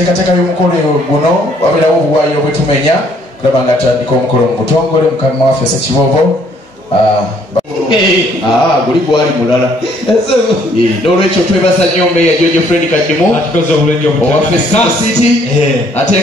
nteekateeka y'omukolo guno wabeerawo obuwaayo bwe tumenya kulaba nga tutandika omukolo mu butongole mukama waffe Ssekiboobo guli gwali mulala n'olwekyo twebaza nnyo mmeeya Jojo Fred Kadimu owaffe City ate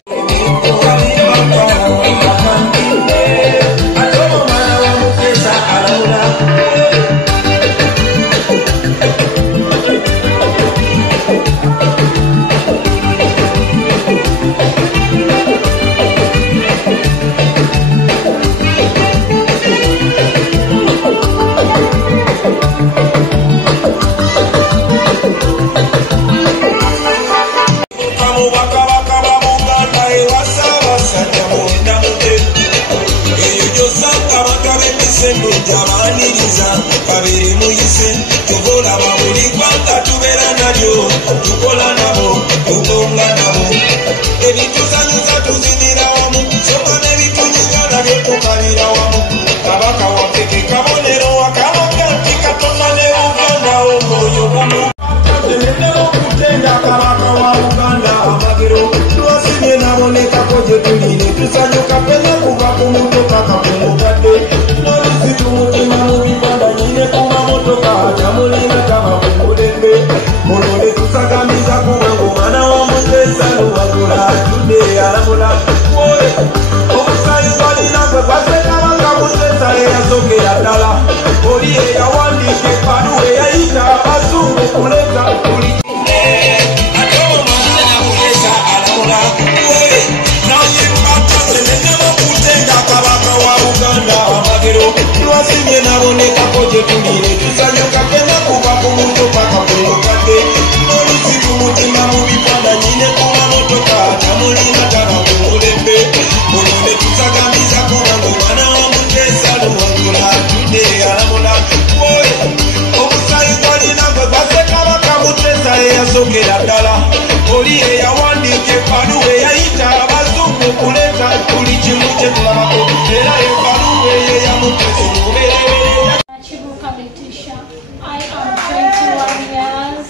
I am 21 years.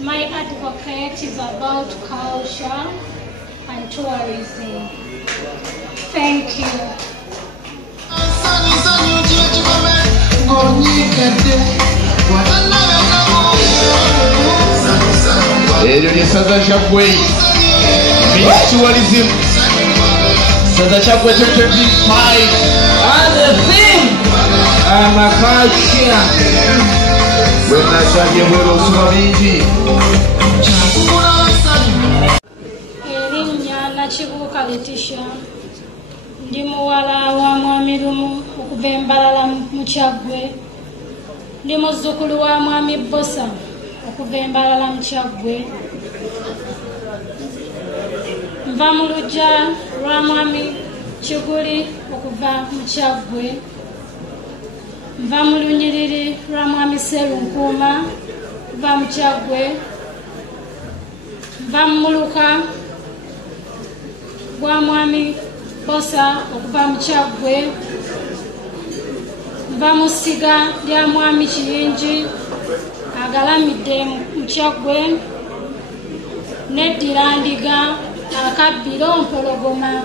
My advocate is about culture and tourism. Thank you. Saza Chapwe, tourism. Saza Chapwe 2025. And the theme, I'm a culture. When I said you were also Elinya Nachibuka Letitia. Ndi muwala wa mwami Lumu okuva Embalala mu Kyaggwe. Ndi muzzukulu wa mwami Bosa okuva Embalala mu Kyaggwe. Nva mu luggya lwa mwami Kiguli okuva mu Kyaggwe. Nva mu lunyiriri lwa mwami Serunkuuma okuva mu Kyaggwe. Nva mu muluka gwa mwami Bosa okuva mu Kyaggwe. Nva mu ssiga lya mwami Kiyingi agalamidde mu Kyaggwe. Neddira Ndiga akabbira Mpologoma.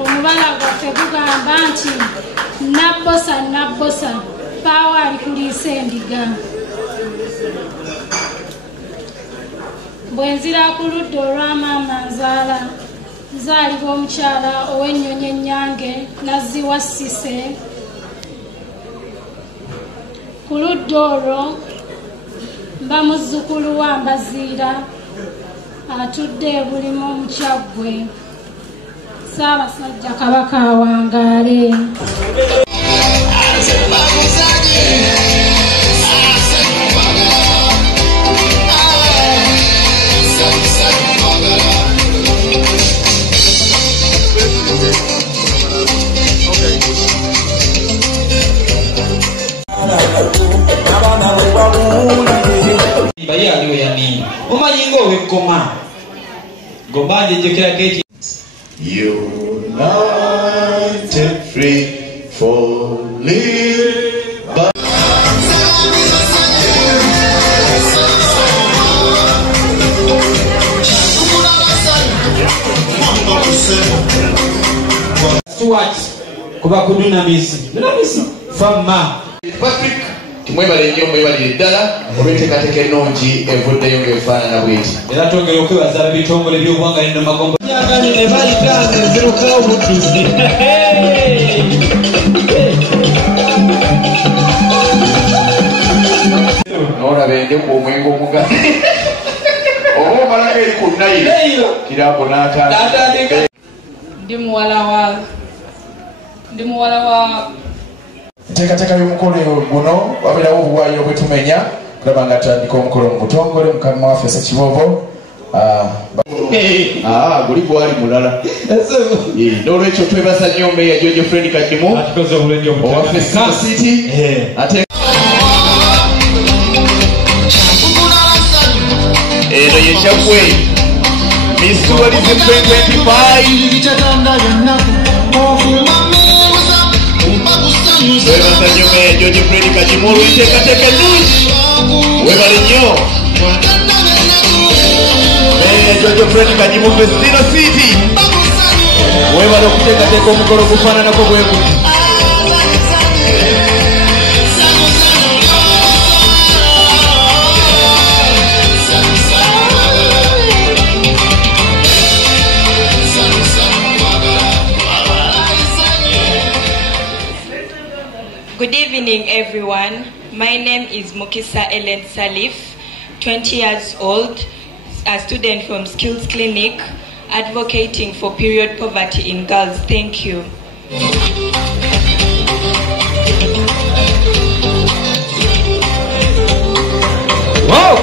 Omubala gwaffe gugamba nti Nabbosa Nabbosa paawo alikuliisa endiga. Bwe nzira ku ludda olwa maama Nzaala, nzaalibwa omukyala ow'ennyonyi ennyange Nazziwa Ssise. Ku ludda olwo mba muzzukulu wa Mbaziira atudde ebulimu mu Kyaggwe. Ssaabasajja Kabaka awangaale. United free for live by what? Kuba kuduna misi. Duna misi. From Ma. Patrick. Mwebale nnyo mwebalire ddala olw'enteekateeka ennungi evuddeyo ng'efaanana bw'eti. Era twongera okwebaza bitongole by'obuwangwa n'enno magombo. Nyaganyi ne bayitanga ezirukawo budduzi. N'olaba endeku omwenge omugazi. Oba omalanga eri ku Nayiro. Kirako n'atandika. Ndi muwala wa enteekateeka y'omukolo guno wabeerawo obuwaayo bwe tumenya kulaba nga atandika omukolo mu butongole mukama waffe Ssekiboobo guli gwali mulala n'olwekyo twebaza nnyo mmeeya Jojo Friend Kadimu owaffe City ate eno ye Kyaggwe Miss Tourism 2025 twebaza nnyo mmeeya Jojo Friend Kadimu olw'enteekateeka ennungi webale nnyo mmeeya Jojo Friend Kadimu Festina City webale okuteekateeka omukolo gufaananako bwe guti. Good evening, everyone. My name is Mukisa Ellen Salif, 20 years old, a student from Skills Clinic, advocating for period poverty in girls. Thank you. Wow!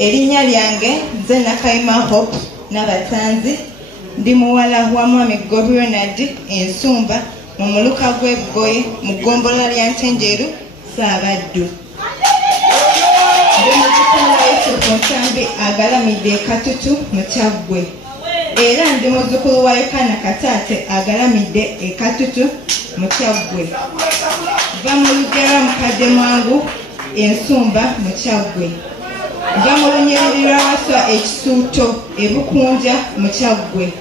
Erinnya lyange nze Nakayima Hope Nabatanzi ndi muwala wa Mwami Gobionad Ensumba mu muluka gw'Ebgoye mu ggombolola lya Ntenjeru Saabaddu. Ndi mukyala Yusufu Nsambi agalamidde e Katutu mu Kyaggwe era ndi muzzukulu wa Yekana Kataate agalamidde e Katutu mu Kyaggwe. Va mu lugero mukadde mwangu Ensumba mu Kyaggwe. Va mu lunyiriri lwa Waswa Ekisuuto e Bukunja mu Kyaggwe.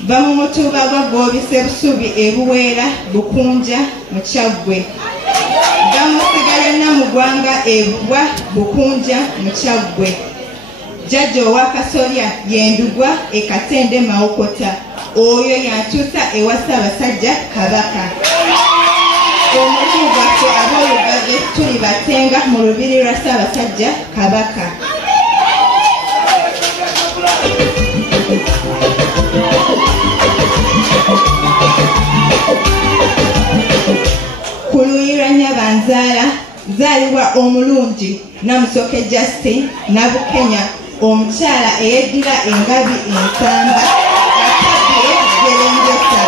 Va mu mutuba gwa Goobise Busubi e Buweera Bukunja mu Kyaggwe. Va mu Sigala Namugwanga e Bwa Bukunja mu Kyaggwe. Jjajja owa Kasolya Yendugwa e Katende Mawokota oyo yantuusa ewa Ssaabasajja Kabaka. Omulimu gwaffe ab'olugave tuli batenga mu lubiri lwa Ssaabasajja Kabaka. Ku luuyi lwa Nyabanzaala zaalibwa omulungi Namusoke Justin Nabukenya omukyala eyeddira engabi ensamba akadde Zerengesa.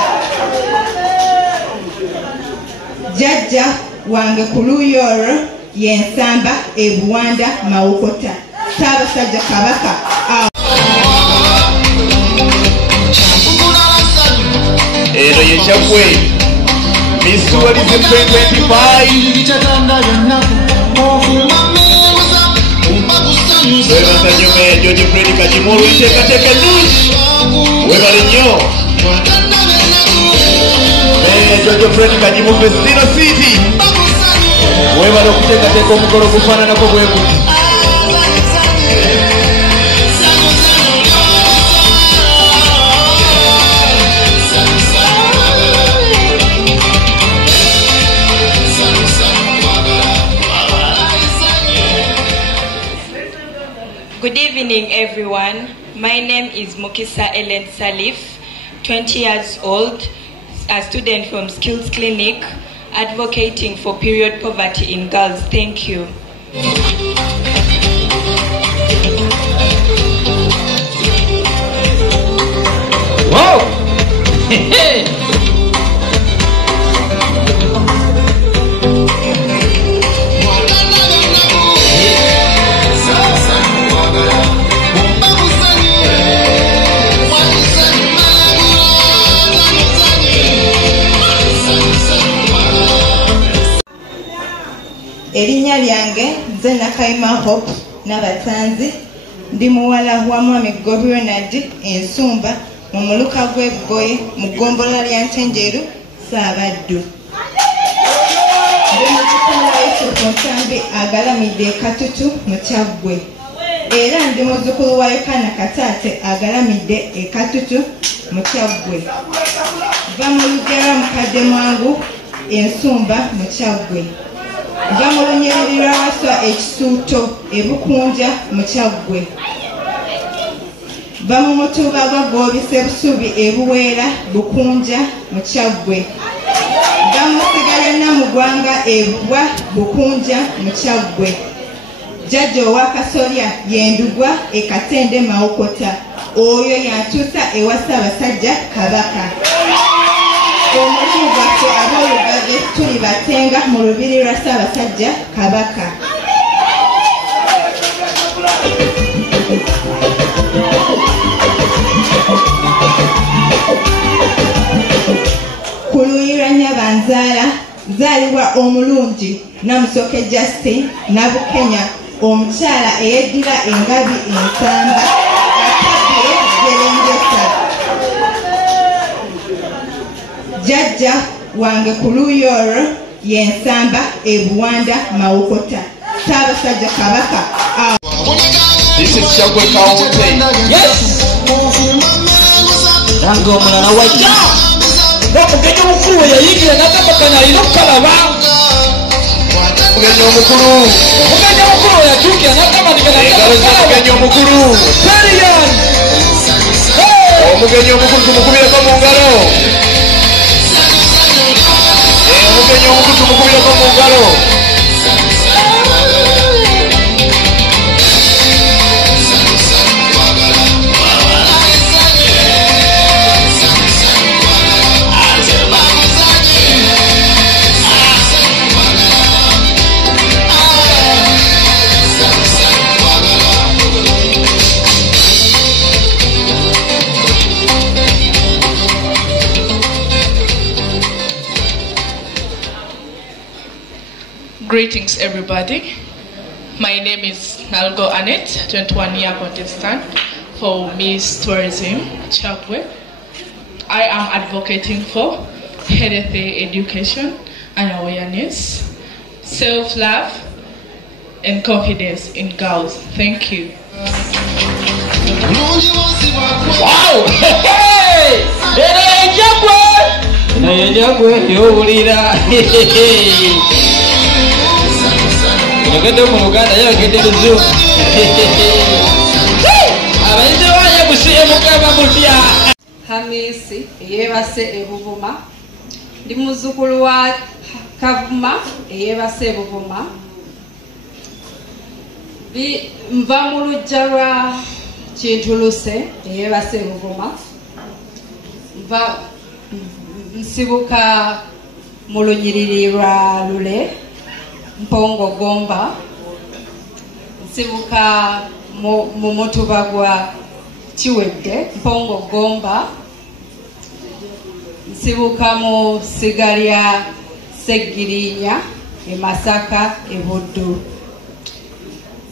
Jjajja wange ku luuyi olwo y'ensamba e Buwanda Mawokota Ssaabasajja Kabaka. Eno ye Kyaggwe Miss Tourism 2025 twebaza nnyo mmeeya Jojo Friend Kadimu olw'enteekateeka ennungi webale nnyo mmeeya Jojo Friend Kadimu Festina City webale okuteekateeka omukolo gufaananako bwe guti. Good evening, everyone. My name is Mukisa Ellen Salif, 20 years old, a student from Skills Clinic, advocating for period poverty in girls. Thank you. Wow! Erinnya lyange nze Nakayima Hope Nabatanzi ndi muwala wa Mwami Gobernard Ensumba mu muluka gw'Ebgoye mu ggombolola lya Ntenjeru Saabaddu. Ndi mutukula Yusufu Nsambi agalamidde Katutu mu Kyaggwe. Era ndi muzzukulu wa Yokaana Kataate agalamidde e Katutu mu Kyaggwe. Va mu lugero mukadde mwangu Ensumba mu Kyaggwe. Va mu lunyiriri lwa Waswa Ekisuuto e Bukunja mu Kyaggwe. Va mu mutuba gwa Goobise Busubi e Buweera Bukunja mu Kyaggwe. Va mu Sigala Namugwanga e Bwa Bukunja mu Kyaggwe. Jjajja owa Kasolya Yendugwa e Katende Mawokota. Oyo yantuusa ewa Ssaabasajja Kabaka. Omulimu gwaffe ab'olugave tuli batenga mu lubiri lwa Ssaabasajja Kabaka. Ku luuyi lwa Nyabanzaala zaalibwa omulungi Namusoke Justin Nabukenya omukyala eyeddira engabi ensamba Akabiro Jerengesa. Jjajja wange ku luuyi olwo y'ensamba e Buwanda Mawokota. Ssaabasajja Kabaka. This is Kyaggwe County. Yes. Nange omulala wajja. Omugenyi omukulu we yayingira n'atabakana alina okukalaba. Omugenyi omukulu. Omugenyi omukulu we yakyukira n'atabanikana engalo z'omugenyi omukulu. Period. Omugenyi omukulu tumukubireko mu ngalo. Omugenyi omukulu tumukubireko mu ngalo. Greetings, everybody. My name is Nalgo Annette, 21-year contestant for Miss Tourism Kyaggwe. I am advocating for healthy education and awareness, self-love, and confidence in girls. Thank you. Wow! Hey! Kyaggwe! Yowulira. Yogedde mu Luganda yogedde Luzungu. Abayizi b'Obuwangwa busiye mugamba mutya. Hamisi eyeebase e Buvuma. Ndi muzzukulu wa Kavuma eyeebase e Buvuma. Nva mu luggya lwa Kintuluse eyeebase e Buvuma. Nsibuka mu lunyiriri lwa Lule Mpongo Gomba. Nsibuka mu mutuba gwa Kiwedde Mpongo Gomba. Nsibuka mu ssiga lya Seggirinya e Masaka e Buddu.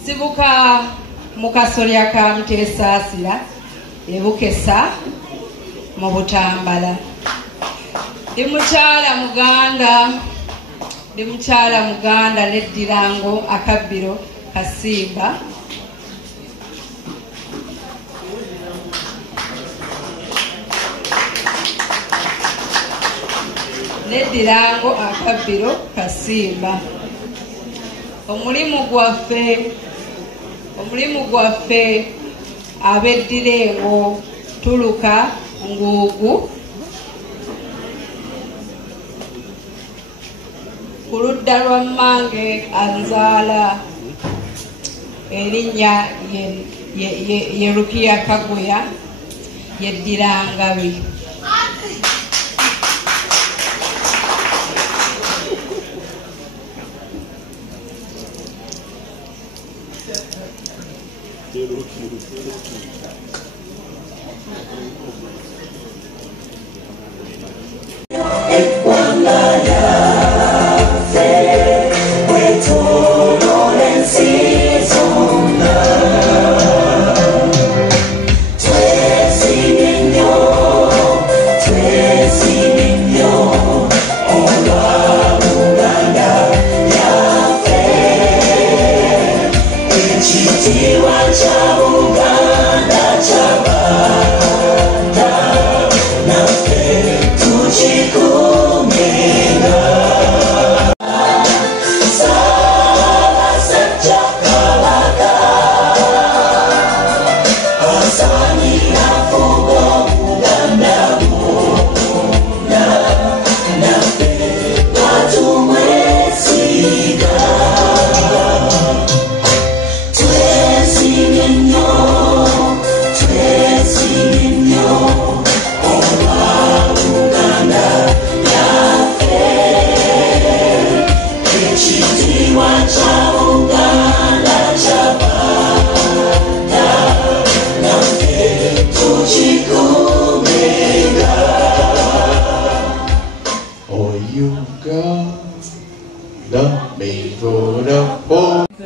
Nsibuka mu kasolya ka Muteesaasira e Bukesa mu Butambala. Ndi mukyala Muganda n'eddirango Akabiro Kasimba. N'eddirango Akabiro Kasimba. Omulimu gwaffe ab'eddirengo tuluka Nguugu. Ku ludda lwa mmange anzaala erinnya ye Rukiya Kagoya yeddira Ngabi. Ekwangaya se wetu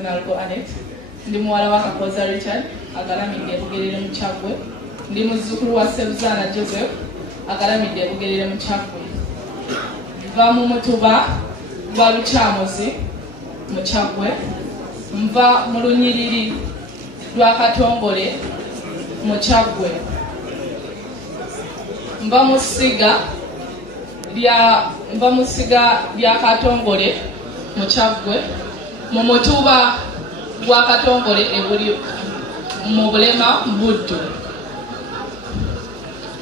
Nalgo Anet, ndi muwala wa Kakoza Richard, agalamidde Bugerere mu Kyaggwe, ndi muzzukulu wa Sebuzana Joseph, agalamidde Bugerere mu Kyaggwe. Nva mu Mutuba gwa Lukyamuzi mu Kyaggwe, nva mu Lunyiriri lwa Katongole mu Kyaggwe, nva mu Ssiga lya Katongole mu Kyaggwe, mu Mutuba gwa Katongole ebuli mu Bulema Buddu.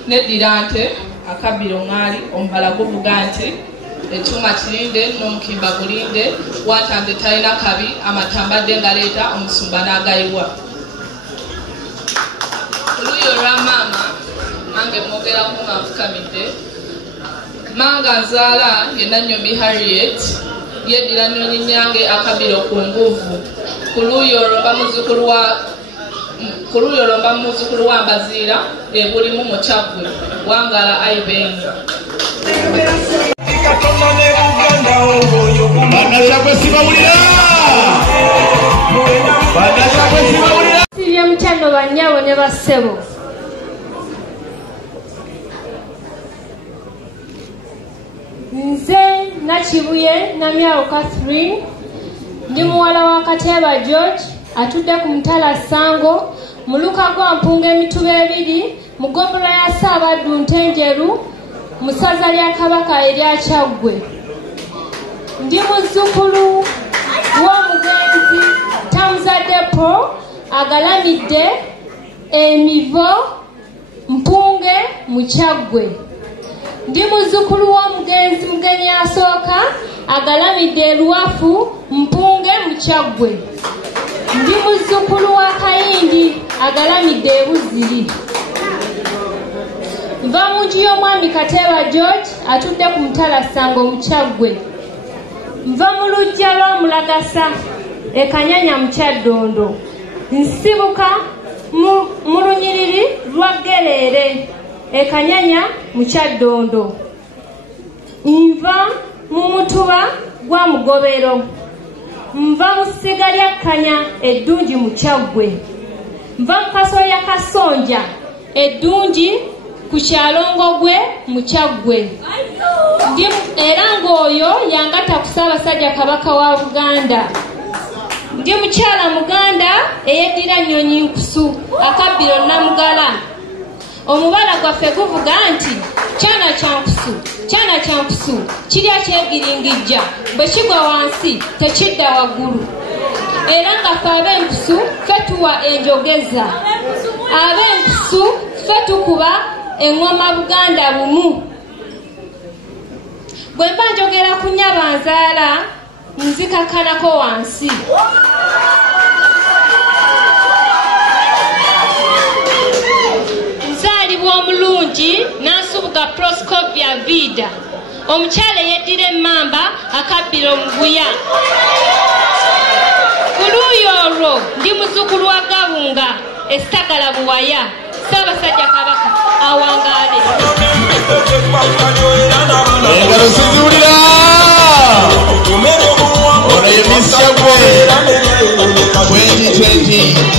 Neddira nte akabbiro ŋŋaali omubala guvuga nti ekyuma kirinde n'omukimba gulinde watande talina kabi amatambadde ngaleeta omusumba n'agayibwa. Oluuyi olwa maama mange mwogerako nga nfukamidde. Manga nzaala ye Nannyomi Harriet yeddira Nnyonyi Nyange akabbiro ku nguvu. Ku luuyi olwo mba muzzukulu wa Mbaziira ebulimu mu Kyaggwe Wangala Iben. Sirye mukyano bannyabo ne bassebo. Nze Nakibuye Namyawo Catherine ndi muwala wa Kateeba George atudde ku Mutala Sango mu luka gwa Mpunga Emituba ebiri mu ggombolola ya Ssaabaddu Ntenjeru mu ssaza lya Kabaka erya Kyaggwe. Ndi muzzukulu w'omugenzi Tamuzadde Paul agalamidde Emivo Mpunge mu Kyaggwe. Ndi muzzukulu w'omugenzi Mugenyi asooka agalamidde Luwafu Mpunge mu Kyaggwe. Ndi muzzukulu wa Kayindi agalamidde Buziri. Nva mu nju y'omwami Kateeba George atudde ku Mutala Sango mu Kyaggwe. Nva mu luggya lw'Omulagasa Kanyanya mu Kyaddondo. Nsibuka mu Lunyiriri lwa Ggerere Kanyanya mu Kyaddondo. Nva mu Mutuba gwa Mugobero. Nva mu Ssiga lya Kkanya eddungi mu Kyaggwe. Nva mu Kasolya Kasonja eddungi ku Kyalongogwe mu Kyaggwe. Era ng'oyo yangata ku Ssaabasajja Kabaka wa Buganda. Ndi mukyala Muganda eyeddira Nnyonyi Nkusu akabbiro Namugala. Omubala gwaffe guvuga nti kyana kya Nkusu kirya kyegiringijja bwe kigwa wansi tekidda waggulu. Era nga ffe ab'Enkusu ffe tuwa enjogeza. Ab'Enkusu ffe tukuba eŋŋoma Buganda bumu. Bwe mba njogera ku Nnyabanzaala nzikakanako wansi. Nzaalibwa omulungi Nansubuga Proscovia Vida, omukyala yeddira Emmamba akabbiro Muguya. Ku luuyi olwo ndi muzzukulu wa Gabunga Estagala Buwaya Ssaabasajja Kabaka awangaale. Engalo zizuulira ono ye Miss Kyaggwe 2020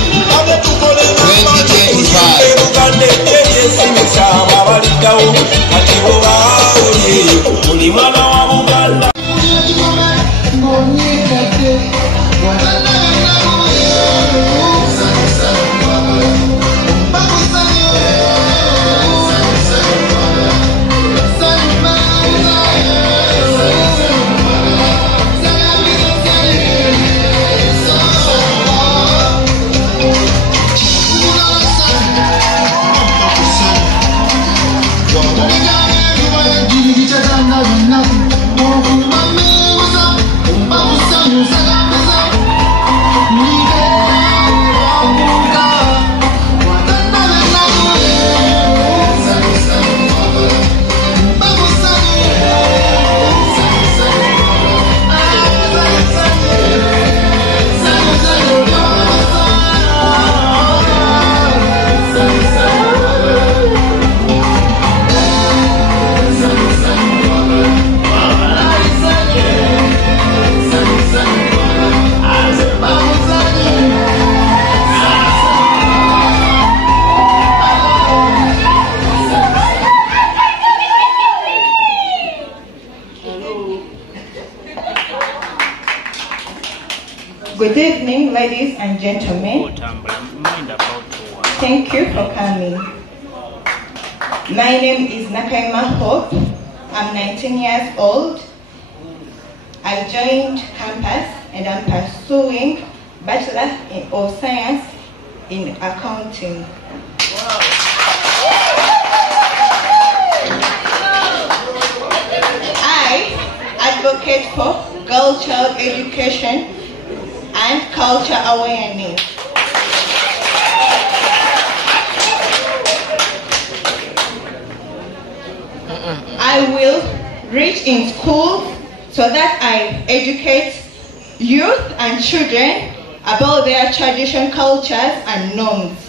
Good evening, ladies and gentlemen. Thank you for coming. My name is Nakaima Hope. I'm 19 years old. I joined campus and I'm pursuing Bachelor of Science in Accounting. Wow. I advocate for girl child education and culture awareness. I will reach in school so that I educate youth and children about their tradition, cultures, and norms.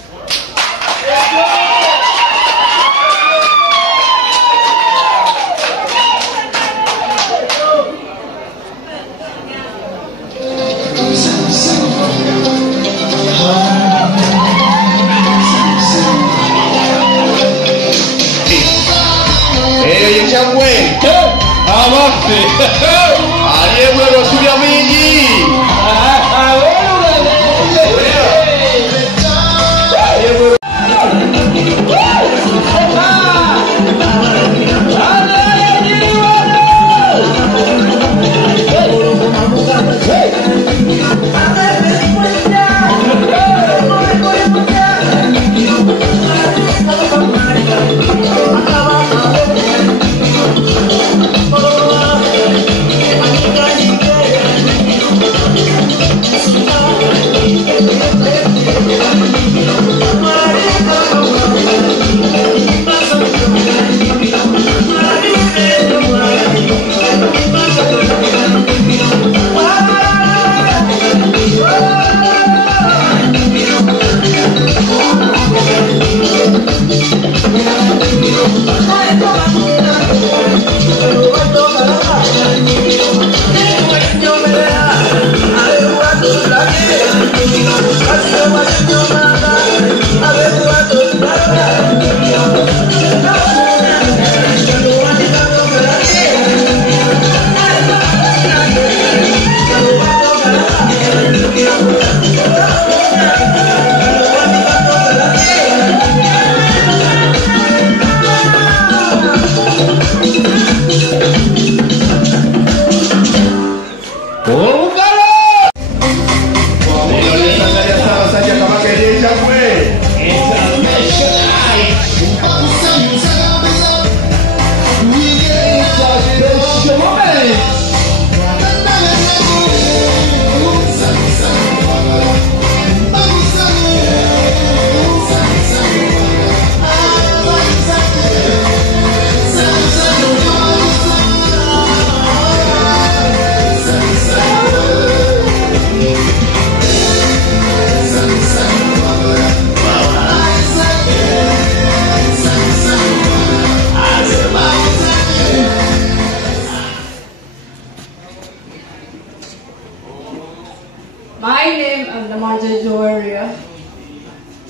My name is Namarja Joria.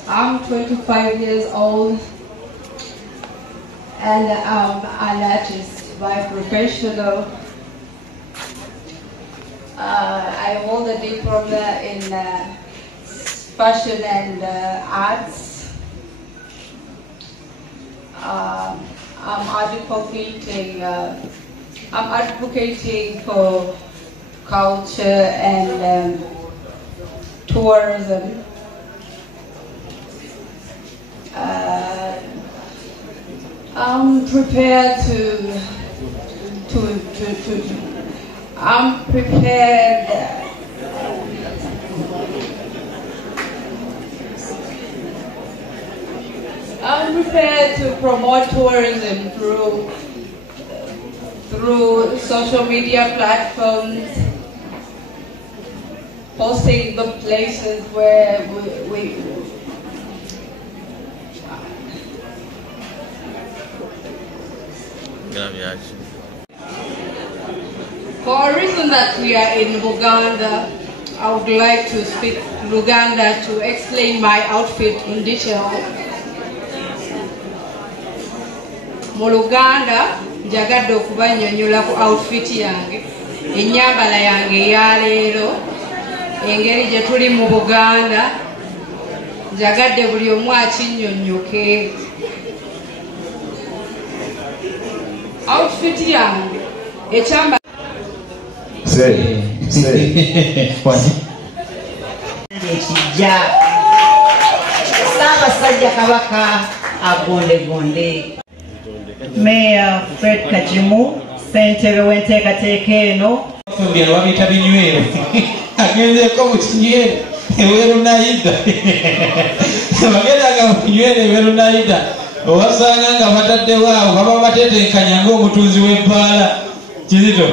I'm 25 years old and I'm an artist by professional. I hold a diploma in fashion and arts. I'm advocating for culture and tourism. I'm prepared to promote tourism through social media platforms, posting the places where we for a reason that we are in Uganda, I would like to speak Luganda to explain my outfit in detail. Mu Luganda njagadde okubannyonnyola ku outfit yange, ennyambala yange eya leero engeri gye tuli mu Buganda njagadde buli omu akinnyonnyoke. Outfit yange ekyamba ekijja Ssaabasajja Kabaka agondegonde. Meya Fred Kajimu ssentebe w'enteekateeka eno babiyita binywero agenzeko mu kinywero ewerunayida bagendaga mu kinywero ewerunayida owasanga nga bataddewo awo baba batetenkanya ng'omutunzi w'ebbaala Kizito